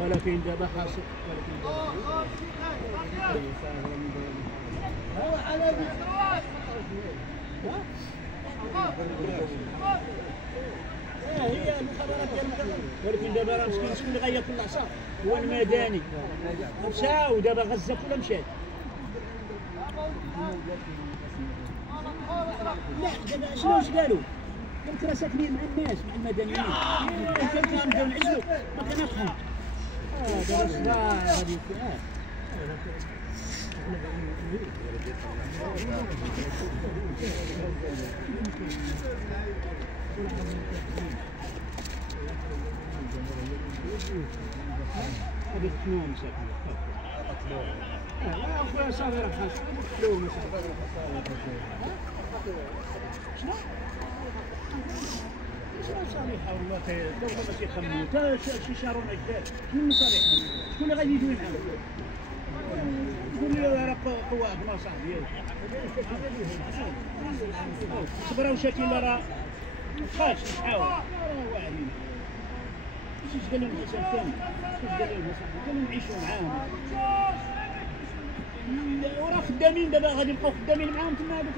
ولكن دابا خاص هي المخابرات ديال ولكن دابا راه مسكين شكون اللي غياكل العصا هو المدني مشاو دابا غزه كلها مشات لا دابا شنو واش قالوا قالك راه ساكنين مع الناس مع المدنيين كيفاش نبداو نعزلوا ما كنفهم دابا صداع غادي هذه الفنون ساكنه لا اخويا صافي راه خاص قتلوهم شنو؟ صالحة والله الدولة ما تيخمموا حتى شي شارون اجداد شنو مصالحهم؟ شكون اللي غادي يجيو ينحلوا؟ تقول لي راه قوة بلاصة ديالك صبرا وشاكي لا راه مابقاش نحاول راه واعرين اش قال لهم الحسن الثاني؟ اش قال لهم قال لهم نعيشوا معاهم وراه خدامين دابا غادي يبقاو خدامين معاهم تما هذوك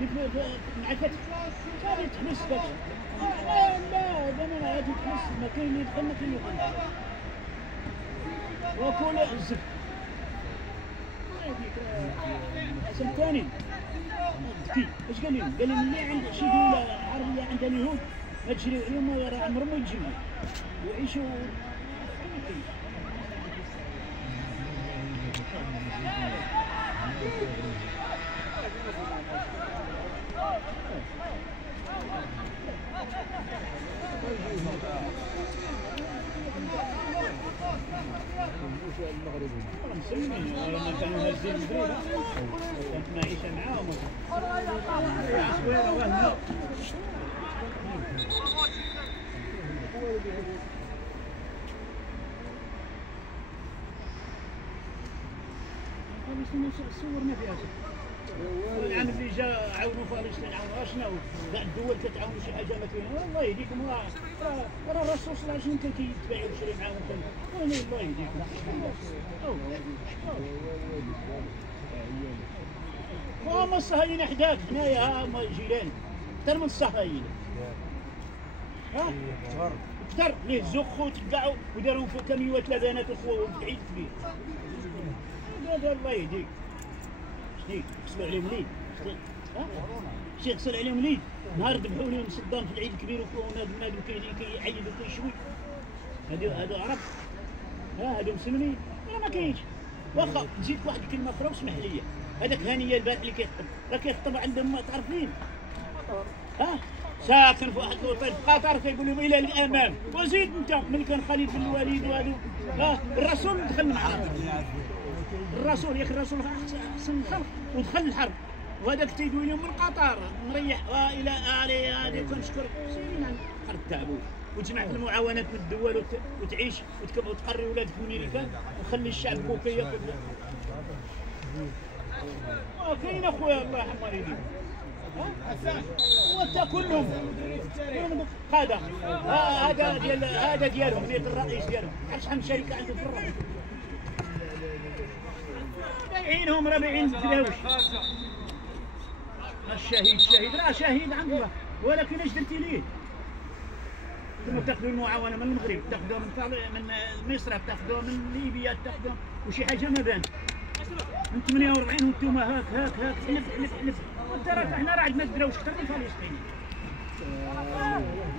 اللي مع الفتح غادي تحبس داكشي لا دابا غادي تحبس ما كاين اللي يدخل ما كاين اللي يخرج وكل الزفت الحسن الثاني ذكي اش قال لهم؟ قال لهم اللي عند شي دولة عربية عندها اليهود ما تجريو عليهم راه عمرهم ما يتجمعوا ويعيشوا مسلمين لما كانوا هازين المغرب كانت معيشة معاهم عصويرة وهنا صورنا فيها العام اللي جا عاونوا فلسطين عاونوا شنو كاع الدول كتعاون شي حاجه ما كاينه الله يهديكم راه الرسول صلى الله عليه وسلم كان كيتباع ويشري معاهم الله يهديكم هما الصهاينه حداك هنايا ها هما جيران اكثر من الصهاينه ها اكثر ليه زخوا وتباعوا وداروا كميوات لبنات وخوهم في العيد كبير هذا الله يهديك شتي يغسلوا عليهم اليد شتي يغسل عليهم اليد نهار ذبحوا لهم صدام في العيد الكبير وكون هاد بنادم كيعيدوا كيشوي هادو عرب ها هادو مسلمين ما كاينش واخا نزيدك واحد الكلمه اخرى واسمح لي هذاك هانيه البارح اللي كيخطب راه كيخطب عندهم تعرفين ها ساكن في واحد الوطن في قطر كيقول لهم الى الامام وزيد انت ملي كان خالد بن الوليد وهذو ها الرسول دخل معاه الرسول ياك الرسول احسن الخلق ودخل الحرب وهذاك تيقول لهم من قطر مريح الى هذه كنشكر سيرين عن الحرب تاعو وتجمع في المعاونات من الدول وتعيش وتقري ولادك من الميريكان وخلي الشعب كوكا ياكل كاين اخويا الله يرحم والديك وانت كلهم هذا هذا ديالهم نيت الرئيس ديالهم عرفت شحال من شركه عندهم في الرئيس بايعينهم راه بايعين الدراوش الشهيد راه شهيد عند الله ولكن اش درتي ليه ثم تاخذوا المعاونه من المغرب، تاخذوا من مصر، تاخذوا من ليبيا، تاخذوا وشي حاجه ما بان. من 48 وانتم هاك هاك هاك لف. ترى احنا راه عندنا الدراوش اكثر من فلسطيني.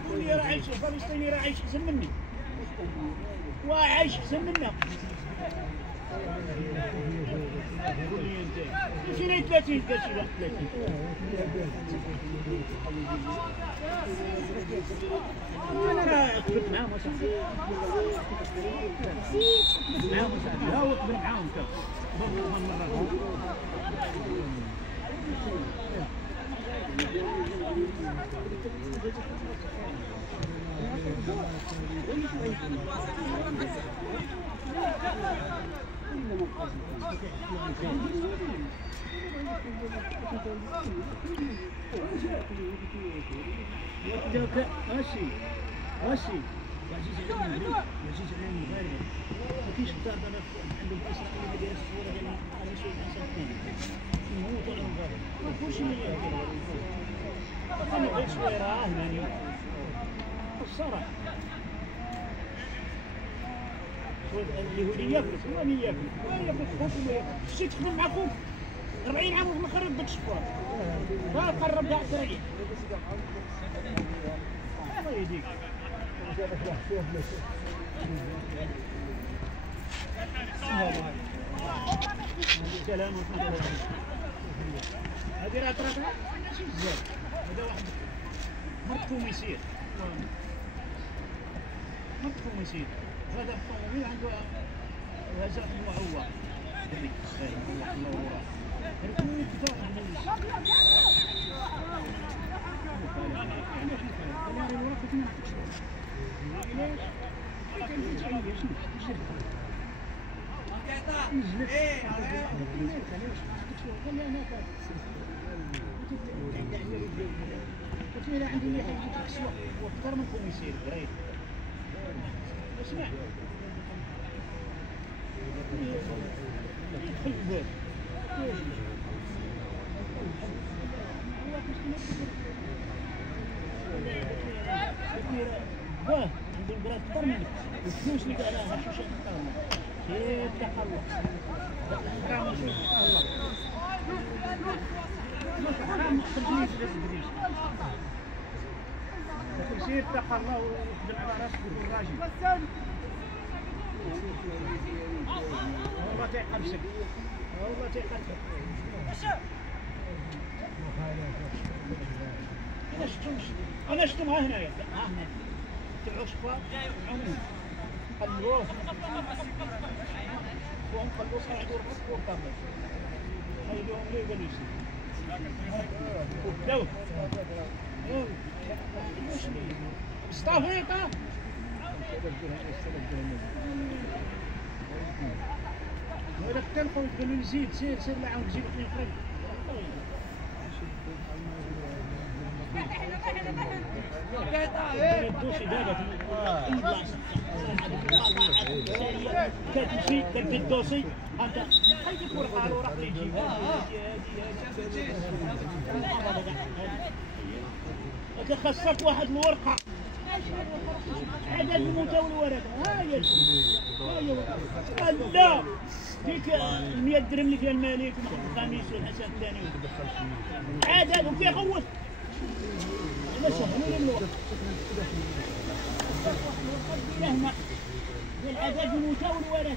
قول لي راه عايش فلسطيني، راه عايش احسن مني. وعايش احسن منا. قول لي انت فين 30 كاشي واحد 30. انا راه كنت معاهم اصاحبي. كنت معاهم اصاحبي. ها هو كبر معاهم تا. ماشي وعزيز على المغرب، وعزيز على المغاربه. ما كاينش خطاب انا عندهم في اسرائيل اللي داير الصوره ديال الرسول الحسن الثاني. يموتوا على المغاربه. ما كلشي انا غير شويه راه هناني. الصراحه. اللي ياكل هو اللي ياكل، ياكل خوف وما ياكل. مشيت تخدم مع خوف 40 عام وفي الاخر ردك الشفار. قرب كاع الدراري. الله يهديك. السلام ورحمة الله. هذه راه ترى ماشي بزاف. هذا واحد مرتكم يسير. مرتكم يسير. هذا الطوموبيل عنده هزة المعوّة. هذيك الله وراه. ركوب كثار من قلت له عندي لي حاجه تكسوه واكثر منكم يصير قريب. اسمع يدخل الباب باه عنده البلاد اكثر منك الفلوس اللي عليها الحشيشه تاع الله كيف تاع الله حرام نشوف تاع الله حرام تبنيش للدريش سير تاع الله وخدم على راسك وكون راجل والله تيحبسك والله تيحبسك انا شفتهم ها هنايا ها هنا تبعوا شفاء عموما قلبوه وهم قلبوه صار عندهم باسبور كامل خليهم ليه بنيسي وبداو استفيقه هذاك التلفون قالوا لي زيد سير معاهم زيد 2 فرنك كتمشي كدير الدوسي انت خليك ورقه الورق اللي يجيبها هادي خاصك واحد الورقه عدد الموتى والورق ها هي لا ديك 100 درهم اللي فيها الملك والخميس والحسن الثاني عدد وفيه غوث لا سهلوا لي الوقت هنا العدد الموتى والورق